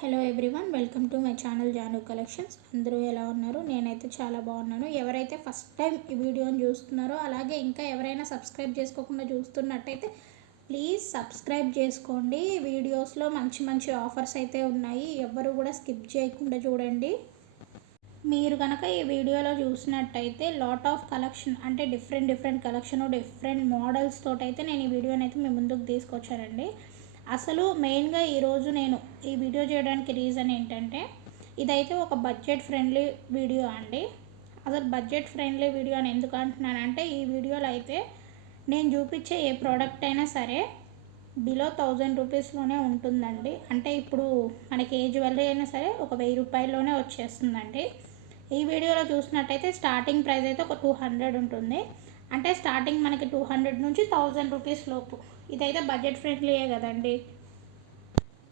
Hello everyone, welcome to my channel Janu collections. అందరూ ఎలా ఉన్నారు? నేనైతే చాలా బాగున్నాను. ఎవరైతే ఫస్ట్ టైం ఈ వీడియోని చూస్తున్నారో, అలాగే ఇంకా ఎవరైనా సబ్స్క్రైబ్ చేసుకోకుండా చూస్తున్నట్టయితే ప్లీజ్ సబ్స్క్రైబ్ చేసుకోండి. వీడియోస్లో మంచి మంచి ఆఫర్స్ అయితే ఉన్నాయి. ఎవరు కూడా స్కిప్ చేయకుండా చూడండి. మీరు కనుక ఈ వీడియోలో చూసినట్టయితే లాట్ ఆఫ్ కలెక్షన్, అంటే డిఫరెంట్ కలెక్షన్, డిఫరెంట్ మోడల్స్ తోటైతే నేను ఈ వీడియోని అయితే మీ ముందుకు తీసుకొచ్చానండి. అసలు మెయిన్గా ఈరోజు నేను ఈ వీడియో చేయడానికి రీజన్ ఏంటంటే, ఇదైతే ఒక బడ్జెట్ ఫ్రెండ్లీ వీడియో అండి. అసలు బడ్జెట్ ఫ్రెండ్లీ వీడియో అని ఎందుకు అంటున్నానంటే, ఈ వీడియోలో అయితే నేను చూపించే ఏ ప్రోడక్ట్ అయినా సరే బిలో 1000 రూపీస్లోనే ఉంటుందండి. అంటే ఇప్పుడు మనకి ఏ జ్యువెలరీ అయినా సరే ఒక 1000 రూపాయల్లోనే వచ్చేస్తుందండి. ఈ వీడియోలో చూసినట్టయితే స్టార్టింగ్ ప్రైస్ అయితే ఒక 200 ఉంటుంది. అంటే స్టార్టింగ్ మనకి 200 నుంచి 1000 రూపీస్ లోపు. ఇదైతే బడ్జెట్ ఫ్రెండ్లీయే కదండి.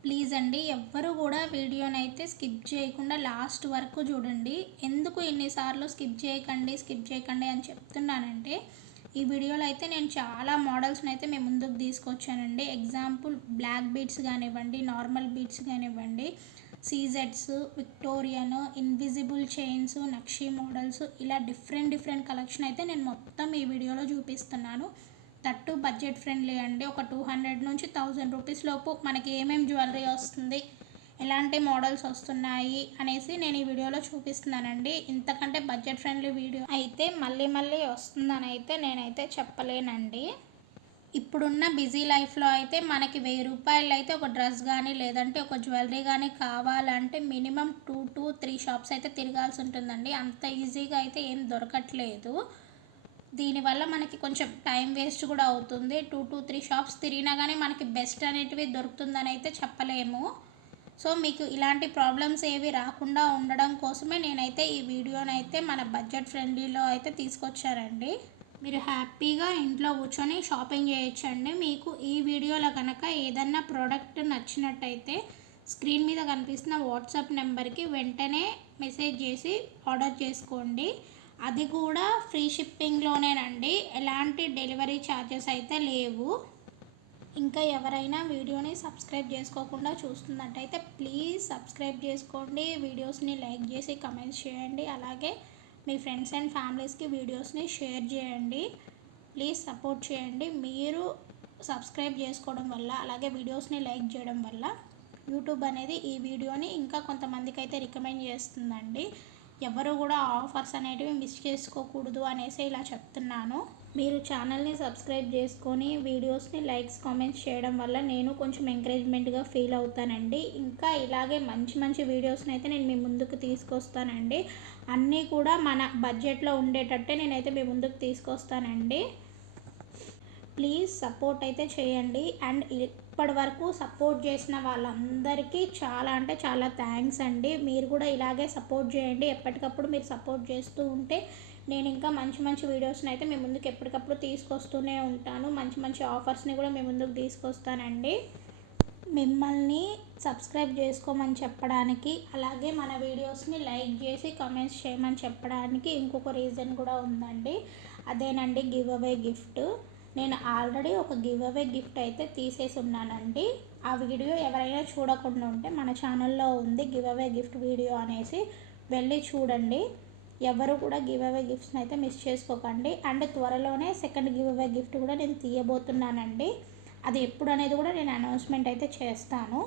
ప్లీజ్ అండి, ఎవ్వరు కూడా వీడియోని అయితే స్కిప్ చేయకుండా లాస్ట్ వరకు చూడండి. ఎందుకు ఇన్నిసార్లు స్కిప్ చేయకండి అని చెప్తున్నానంటే, ఈ వీడియోలో అయితే నేను చాలా మోడల్స్ని అయితే మేము ముందుకు తీసుకొచ్చానండి. ఎగ్జాంపుల్ బ్లాక్ బీడ్స్ కానివ్వండి, నార్మల్ బీడ్స్ కానివ్వండి, సీజెడ్స్, Victorian, invisible chains, nakshi models, ఇలా డిఫరెంట్ కలెక్షన్ అయితే నేను మొత్తం ఈ వీడియోలో చూపిస్తున్నాను. తట్టు బడ్జెట్ ఫ్రెండ్లీ అండి. ఒక 200 నుంచి 1000 రూపీస్ లోపు మనకి ఏమేమి జ్యువెలరీ వస్తుంది, ఎలాంటి మోడల్స్ వస్తున్నాయి అనేసి నేను ఈ వీడియోలో చూపిస్తున్నానండి. ఇంతకంటే బడ్జెట్ ఫ్రెండ్లీ వీడియో అయితే మళ్ళీ వస్తుందని అయితే నేనైతే చెప్పలేనండి. ఇప్పుడున్న బిజీ లైఫ్లో అయితే మనకి 1000 రూపాయలు అయితే ఒక డ్రెస్ కానీ లేదంటే ఒక జ్యువెలరీ కానీ కావాలంటే మినిమం 2 to 3 షాప్స్ అయితే తిరగాల్సి ఉంటుందండి. అంత ఈజీగా అయితే ఏం దొరకట్లేదు. దీనివల్ల మనకి కొంచెం టైం వేస్ట్ కూడా అవుతుంది. 2 to 3 షాప్స్ తిరిగినా కానీ మనకి బెస్ట్ అనేటివి దొరుకుతుందని అయితే చెప్పలేము. సో మీకు ఇలాంటి ప్రాబ్లమ్స్ ఏవి రాకుండా ఉండడం కోసమే నేనైతే ఈ వీడియోనైతే మన బడ్జెట్ ఫ్రెండ్లీలో అయితే తీసుకొచ్చారండి. మీరు హ్యాపీగా ఇంట్లో కూర్చొని షాపింగ్ చేయొచ్చండి. మీకు ఈ వీడియోలో కనుక ఏదన్నా ప్రోడక్ట్ నచ్చినట్టయితే స్క్రీన్ మీద కనిపిస్తున్న వాట్సాప్ నెంబర్కి వెంటనే మెసేజ్ చేసి ఆర్డర్ చేసుకోండి. అది కూడా ఫ్రీ షిప్పింగ్లోనేనండి. ఎలాంటి డెలివరీ ఛార్జెస్ అయితే లేవు. ఇంకా ఎవరైనా వీడియోని సబ్స్క్రైబ్ చేసుకోకుండా చూస్తున్నట్టయితే ప్లీజ్ సబ్స్క్రైబ్ చేసుకోండి. వీడియోస్ని లైక్ చేసి కమెంట్స్ చేయండి. అలాగే మీ ఫ్రెండ్స్ అండ్ ఫ్యామిలీస్కి వీడియోస్ని షేర్ చేయండి. ప్లీజ్ సపోర్ట్ చేయండి. మీరు సబ్స్క్రైబ్ చేసుకోవడం వల్ల, అలాగే వీడియోస్ని లైక్ చేయడం వల్ల యూట్యూబ్ అనేది ఈ వీడియోని ఇంకా కొంతమందికి అయితే రికమెండ్ చేస్తుందండి. ఎవరు కూడా ఆఫర్స్ అనేటివి మిస్ చేసుకోకూడదు అనేసి ఇలా చెప్తున్నాను. మీరు ఛానల్ని సబ్స్క్రైబ్ చేసుకొని వీడియోస్ని లైక్స్ కామెంట్స్ చేయడం వల్ల నేను కొంచెం ఎంకరేజ్మెంట్గా ఫీల్ అవుతానండి. ఇంకా ఇలాగే మంచి వీడియోస్ని అయితే నేను మీ ముందుకు తీసుకొస్తానండి. అన్నీ కూడా మన బడ్జెట్లో ఉండేటట్టే నేనైతే మీ ముందుకు తీసుకొస్తానండి. ప్లీజ్ సపోర్ట్ అయితే చేయండి. అండ్ ఇప్పటి వరకు సపోర్ట్ చేసిన వాళ్ళందరికీ చాలా అంటే చాలా థ్యాంక్స్ అండి. మీరు కూడా ఇలాగే సపోర్ట్ చేయండి. ఎప్పటికప్పుడు మీరు సపోర్ట్ చేస్తూ ఉంటే నేను ఇంకా మంచి వీడియోస్ని అయితే మీ ముందుకు ఎప్పటికప్పుడు తీసుకొస్తూనే ఉంటాను. మంచి ఆఫర్స్ని కూడా మీ ముందుకు తీసుకొస్తానండి. మిమ్మల్ని సబ్స్క్రైబ్ చేసుకోమని చెప్పడానికి, అలాగే మన వీడియోస్ని లైక్ చేసి కమెంట్స్ చేయమని చెప్పడానికి ఇంకొక రీజన్ కూడా ఉందండి. అదేనండి గివ్ అవే గిఫ్ట్. నేను ఆల్రెడీ ఒక గివ్ అవే గిఫ్ట్ అయితే తీసేసి ఉన్నానండి. ఆ వీడియో ఎవరైనా చూడకుండా ఉంటే మన ఛానల్లో ఉంది గివ్ అవే గిఫ్ట్ వీడియో అనేసి, వెళ్ళి చూడండి. ఎవరు కూడా గివ్ అవే గిఫ్ట్స్ని అయితే మిస్ చేసుకోకండి. అండ్ త్వరలోనే సెకండ్ గివ్ అవే గిఫ్ట్ కూడా నేను తీయబోతున్నానండి. అది ఎప్పుడు అనేది కూడా నేను అనౌన్స్మెంట్ అయితే చేస్తాను.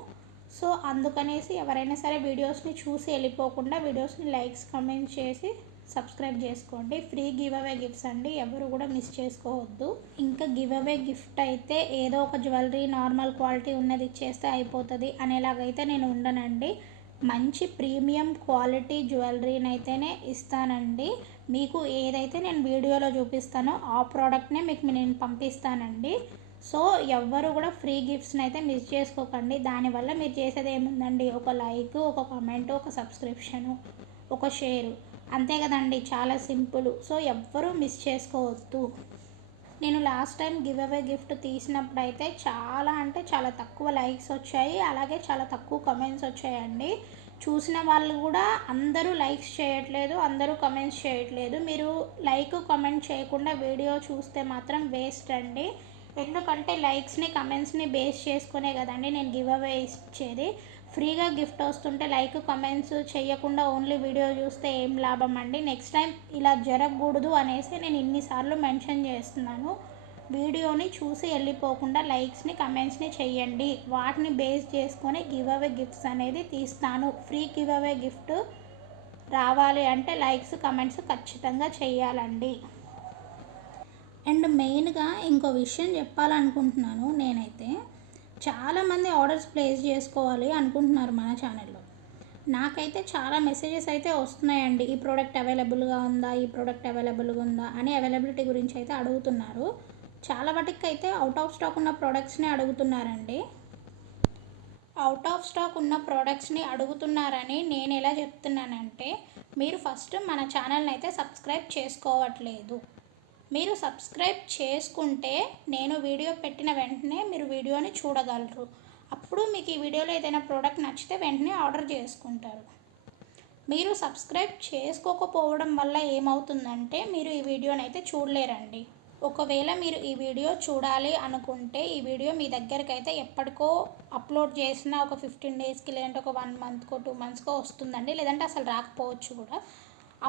సో అందుకనేసి ఎవరైనా సరే వీడియోస్ని చూసి వెళ్ళిపోకుండా వీడియోస్ని లైక్స్ కమెంట్ చేసి సబ్స్క్రైబ్ చేసుకోండి. ఫ్రీ గివ్ అవే గిఫ్ట్స్ అండి, ఎవరు కూడా మిస్ చేసుకోవద్దు. ఇంకా గివ్ అవే గిఫ్ట్ అయితే ఏదో ఒక జ్యువెలరీ నార్మల్ క్వాలిటీ ఉన్నది ఇచ్చేస్తే అయిపోతుంది అనేలాగైతే నేను ఉండనండి. మంచి ప్రీమియం క్వాలిటీ జ్యువెలరీని అయితేనే ఇస్తానండి. మీకు ఏదైతే నేను వీడియోలో చూపిస్తానో ఆ ప్రోడక్ట్నే మీకు నేను పంపిస్తానండి. సో ఎవ్వరు కూడా ఫ్రీ గిఫ్ట్స్ని అయితే మిస్ చేసుకోకండి. దానివల్ల మీరు చేసేది ఏముందండి, ఒక లైక్, ఒక కామెంట్, ఒక సబ్స్క్రిప్షను, ఒక షేరు, అంతే కదండి. చాలా సింపుల్. సో ఎవ్వరూ మిస్ చేసుకోవద్దు. నేను last time give away gift తీసినప్పుడు అయితే చాలా అంటే చాలా తక్కువ లైక్స్ వచ్చాయి, అలాగే చాలా తక్కువ కమెంట్స్ వచ్చాయండి. చూసిన వాళ్ళు కూడా అందరూ లైక్స్ చేయట్లేదు, అందరూ కమెంట్స్ చేయట్లేదు. మీరు లైక్ కామెంట్ చేయకుండా వీడియో చూస్తే మాత్రం వేస్ట్ అండి. ఎందుకంటే లైక్స్ని కమెంట్స్ని బేస్ చేసుకునే కదండి నేను గివ్ అవే ఇచ్చేది. ఫ్రీగా గిఫ్ట్ వస్తుంటే లైక్ కమెంట్స్ చేయకుండా ఓన్లీ వీడియో చూస్తే ఏం లాభం అండి. నెక్స్ట్ టైం ఇలా జరగకూడదు అనేసి నేను ఇన్నిసార్లు మెన్షన్ చేస్తున్నాను. వీడియోని చూసి వెళ్ళిపోకుండా లైక్స్ని కమెంట్స్ని చెయ్యండి. వాటిని బేస్ చేసుకొని గివ్ అవే గిఫ్ట్స్ అనేది తీస్తాను. ఫ్రీ గివ్ అవే గిఫ్ట్ రావాలి అంటే లైక్స్ కమెంట్స్ ఖచ్చితంగా చెయ్యాలండి. అండ్ మెయిన్గా ఇంకో విషయం చెప్పాలనుకుంటున్నాను. నేనైతే చాలామంది ఆర్డర్స్ ప్లేస్ చేసుకోవాలి అనుకుంటున్నారు మన ఛానల్లో. నాకైతే చాలా మెసేజెస్ అయితే వస్తున్నాయండి, ఈ ప్రోడక్ట్ అవైలబుల్గా ఉందా, ఈ ప్రోడక్ట్ అవైలబుల్గా ఉందా అని అవైలబిలిటీ గురించి అయితే అడుగుతున్నారు. చాలా వాటికి అయితే అవుట్ ఆఫ్ స్టాక్ ఉన్న ప్రోడక్ట్స్ని అడుగుతున్నారండి. అవుట్ ఆఫ్ స్టాక్ ఉన్న ప్రోడక్ట్స్ని అడుగుతున్నారని నేను ఎలా చెప్తున్నానంటే, మీరు ఫస్ట్ మన ఛానల్ని అయితే సబ్స్క్రైబ్ చేసుకోవట్లేదు. మీరు సబ్స్క్రైబ్ చేసుకుంటే నేను వీడియో పెట్టిన వెంటనే మీరు వీడియోని చూడగలరు. అప్పుడు మీకు ఈ వీడియోలో ఏదైనా ప్రోడక్ట్ నచ్చితే వెంటనే ఆర్డర్ చేసుకుంటారు. మీరు సబ్స్క్రైబ్ చేసుకోకపోవడం వల్ల ఏమవుతుందంటే మీరు ఈ వీడియోని అయితే చూడలేరండి. ఒకవేళ మీరు ఈ వీడియో చూడాలి అనుకుంటే ఈ వీడియో మీ దగ్గరికి అయితే ఎప్పటికో అప్లోడ్ చేసిన ఒక 15 డేస్కి, లేదంటే ఒక 1 మంత్కో 2 మంత్స్కో వస్తుందండి, లేదంటే అసలు రాకపోవచ్చు కూడా.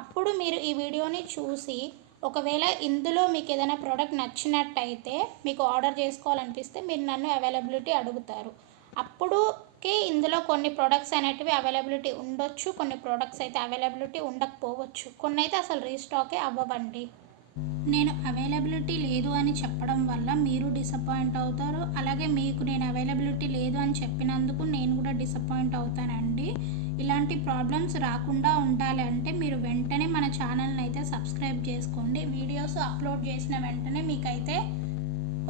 అప్పుడు మీరు ఈ వీడియోని చూసి ఒకవేళ ఇందులో మీకు ఏదైనా ప్రోడక్ట్ నచ్చినట్టయితే మీకు ఆర్డర్ చేసుకోవాలనిపిస్తే మీరు నన్ను అవైలబిలిటీ అడుగుతారు. అప్పుడుకి ఇందులో కొన్ని ప్రోడక్ట్స్ అనేటివి అవైలబిలిటీ ఉండొచ్చు, కొన్ని ప్రోడక్ట్స్ అయితే అవైలబిలిటీ ఉండకపోవచ్చు, కొన్ని అయితే అసలు రీస్టాకే అవ్వవండి. నేను అవైలబిలిటీ లేదు అని చెప్పడం వల్ల మీరు డిసప్పాయింట్ అవుతారు. అలాగే మీకు నేను అవైలబిలిటీ లేదు అని చెప్పినందుకు నేను కూడా డిసప్పాయింట్ అవుతానండి. ఇలాంటి ప్రాబ్లమ్స్ రాకుండా ఉండాలి అంటే మీరు వెంటనే మన ఛానల్ని అయితే సబ్స్క్రైబ్ చేసుకోండి. వీడియోస్ అప్లోడ్ చేసిన వెంటనే మీకైతే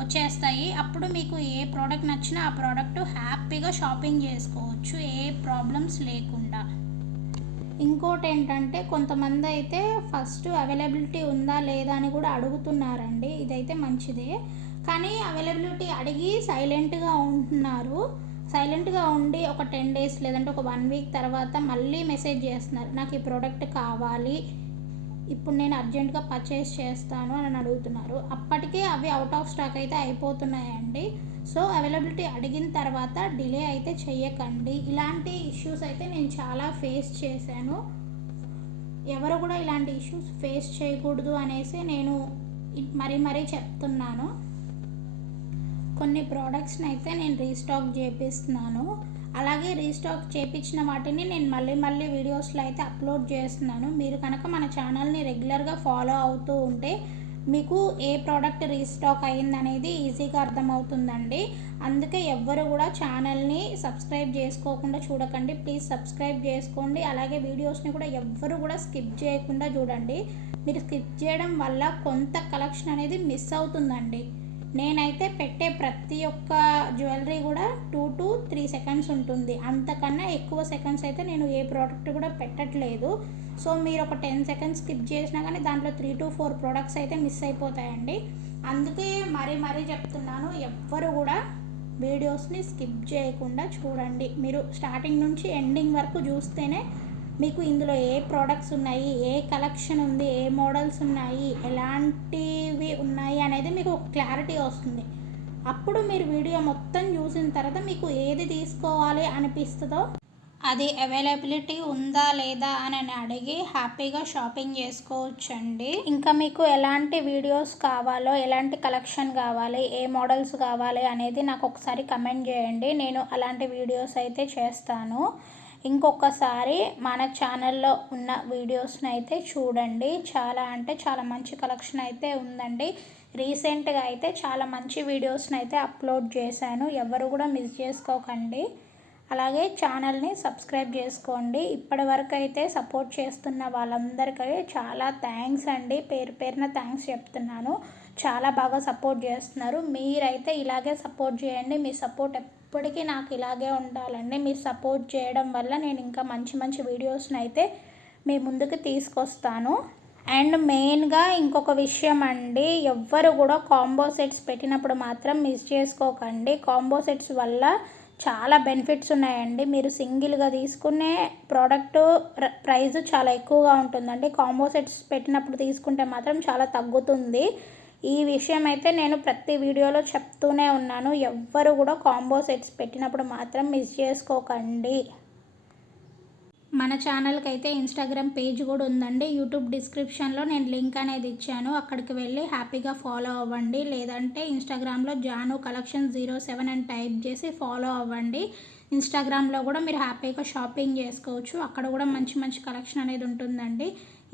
వచ్చేస్తాయి. అప్పుడు మీకు ఏ ప్రోడక్ట్ నచ్చినా ఆ ప్రోడక్ట్ హ్యాపీగా షాపింగ్ చేసుకోవచ్చు, ఏ ప్రాబ్లమ్స్ లేకుండా. ఇంకోటి ఏంటంటే కొంతమంది అయితే ఫస్ట్ అవైలబిలిటీ ఉందా లేదా అని కూడా అడుగుతున్నారండి. ఇదైతే మంచిదే, కానీ అవైలబిలిటీ అడిగి సైలెంట్గా ఉంటున్నారు. సైలెంట్గా ఉండి ఒక 10 డేస్ లేదంటే ఒక 1 వీక్ తర్వాత మళ్ళీ మెసేజ్ చేస్తున్నారు, నాకు ఈ ప్రోడక్ట్ కావాలి, ఇప్పుడు నేను అర్జెంటుగా పర్చేస్ చేస్తాను అని అడుగుతున్నారు. అప్పటికే అవి అవుట్ ఆఫ్ స్టాక్ అయితే అయిపోతున్నాయండి. సో అవైలబిలిటీ అడిగిన తర్వాత డిలే అయితే చెయ్యకండి. ఇలాంటి ఇష్యూస్ అయితే నేను చాలా ఫేస్ చేశాను. ఎవరు కూడా ఇలాంటి ఇష్యూస్ ఫేస్ చేయకూడదు అనేసి నేను మరీ చెప్తున్నాను. కొన్ని ప్రోడక్ట్స్ని అయితే నేను రీస్టాక్ చేపిస్తున్నాను. అలాగే రీస్టాక్ చేయించిన వాటిని నేను మళ్ళీ వీడియోస్లో అయితే అప్లోడ్ చేస్తున్నాను. మీరు కనుక మన ఛానల్ని రెగ్యులర్గా ఫాలో అవుతూ ఉంటే మీకు ఏ ప్రోడక్ట్ రీస్టాక్ అయ్యిందనేది ఈజీగా అర్థమవుతుందండి. అందుకే ఎవ్వరు కూడా ఛానల్ని సబ్స్క్రైబ్ చేసుకోకుండా చూడకండి. ప్లీజ్ సబ్స్క్రైబ్ చేసుకోండి. అలాగే వీడియోస్ని కూడా ఎవ్వరు కూడా స్కిప్ చేయకుండా చూడండి. మీరు స్కిప్ చేయడం వల్ల కొంత కలెక్షన్ అనేది మిస్ అవుతుందండి. నేనైతే పెట్టే ప్రతి ఒక్క జ్యువెలరీ కూడా 2 to 3 సెకండ్స్ ఉంటుంది. అంతకన్నా ఎక్కువ సెకండ్స్ అయితే నేను ఏ ప్రోడక్ట్ కూడా పెట్టట్లేదు. సో మీరు ఒక 10 సెకండ్స్ స్కిప్ చేసినా కానీ దాంట్లో 3 to 4 ప్రోడక్ట్స్ అయితే మిస్ అయిపోతాయండి. అందుకే మరీ చెప్తున్నాను, ఎవ్వరు కూడా వీడియోస్ని స్కిప్ చేయకుండా చూడండి. మీరు స్టార్టింగ్ నుంచి ఎండింగ్ వరకు చూస్తేనే మీకు ఇందులో ఏ ప్రోడక్ట్స్ ఉన్నాయి, ఏ కలెక్షన్ ఉంది, ఏ మోడల్స్ ఉన్నాయి, ఎలాంటివి ఉన్నాయి అనేది మీకు క్లారిటీ వస్తుంది. అప్పుడు మీరు వీడియో మొత్తం చూసిన తర్వాత మీకు ఏది తీసుకోవాలి అనిపిస్తుందో అది అవైలబిలిటీ ఉందా లేదా అని అడిగి హ్యాపీగా షాపింగ్ చేసుకోవచ్చండి. ఇంకా మీకు ఎలాంటి వీడియోస్ కావాలో, ఎలాంటి కలెక్షన్ కావాలి, ఏ మోడల్స్ కావాలి అనేది నాకు ఒకసారి కమెంట్ చేయండి. నేను అలాంటి వీడియోస్ అయితే చేస్తాను. ఇంకొకసారి మన ఛానల్లో ఉన్న వీడియోస్ని అయితే చూడండి. చాలా మంచి కలెక్షన్ అయితే ఉందండి. రీసెంట్గా అయితే చాలా మంచి వీడియోస్ని అయితే అప్లోడ్ చేశాను. ఎవరు కూడా మిస్ చేసుకోకండి. అలాగే ఛానల్ని సబ్స్క్రైబ్ చేసుకోండి. ఇప్పటి వరకు అయితే సపోర్ట్ చేస్తున్న వాళ్ళందరికీ చాలా థ్యాంక్స్ అండి. పేరున థ్యాంక్స్ చెప్తున్నాను. చాలా బాగా సపోర్ట్ చేస్తున్నారు. మీరైతే ఇలాగే సపోర్ట్ చేయండి. మీ సపోర్ట్ ఎప్పటికీ నాకు ఇలాగే ఉండాలండి. మీరు సపోర్ట్ చేయడం వల్ల నేను ఇంకా మంచి వీడియోస్ని అయితే మీ ముందుకు తీసుకొస్తాను. అండ్ మెయిన్గా ఇంకొక విషయం అండి, ఎవ్వరు కూడా కాంబో సెట్స్ పెట్టినప్పుడు మాత్రం మిస్ చేసుకోకండి. కాంబో సెట్స్ వల్ల చాలా బెనిఫిట్స్ ఉన్నాయండి. మీరు సింగిల్గా తీసుకునే ప్రోడక్ట్ ప్రైస్ చాలా ఎక్కువగా ఉంటుందండి. కాంబో సెట్స్ పెట్టినప్పుడు తీసుకుంటే మాత్రం చాలా తగ్గుతుంది. ఈ విషయం అయితే నేను ప్రతి వీడియోలో చెప్తూనే ఉన్నాను. ఎవ్వరు కూడా కాంబో సెట్స్ పెట్టినప్పుడు మాత్రం మిస్ చేసుకోకండి. మన ఛానల్కి అయితే ఇన్స్టాగ్రామ్ పేజ్ కూడా ఉందండి. యూట్యూబ్ డిస్క్రిప్షన్లో నేను లింక్ అనేది ఇచ్చాను, అక్కడికి వెళ్ళి హ్యాపీగా ఫాలో అవ్వండి. లేదంటే ఇన్స్టాగ్రామ్లో జాను కలెక్షన్ 07 అని టైప్ చేసి ఫాలో అవ్వండి. ఇన్స్టాగ్రామ్లో కూడా మీరు హ్యాపీగా షాపింగ్ చేసుకోవచ్చు. అక్కడ కూడా మంచి మంచి కలెక్షన్ అనేది ఉంటుందండి.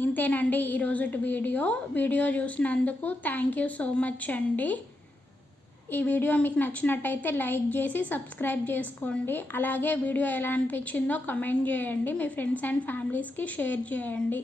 ఇంతేనండి ఈరోజు వీడియో చూసినందుకు థ్యాంక్ యూ సో మచ్ అండి. ఈ వీడియో మీకు నచ్చినట్టయితే లైక్ చేసి సబ్స్క్రైబ్ చేసుకోండి. అలాగే వీడియో ఎలా అనిపించిందో కమెంట్ చేయండి. మీ ఫ్రెండ్స్ అండ్ ఫ్యామిలీస్కి షేర్ చేయండి.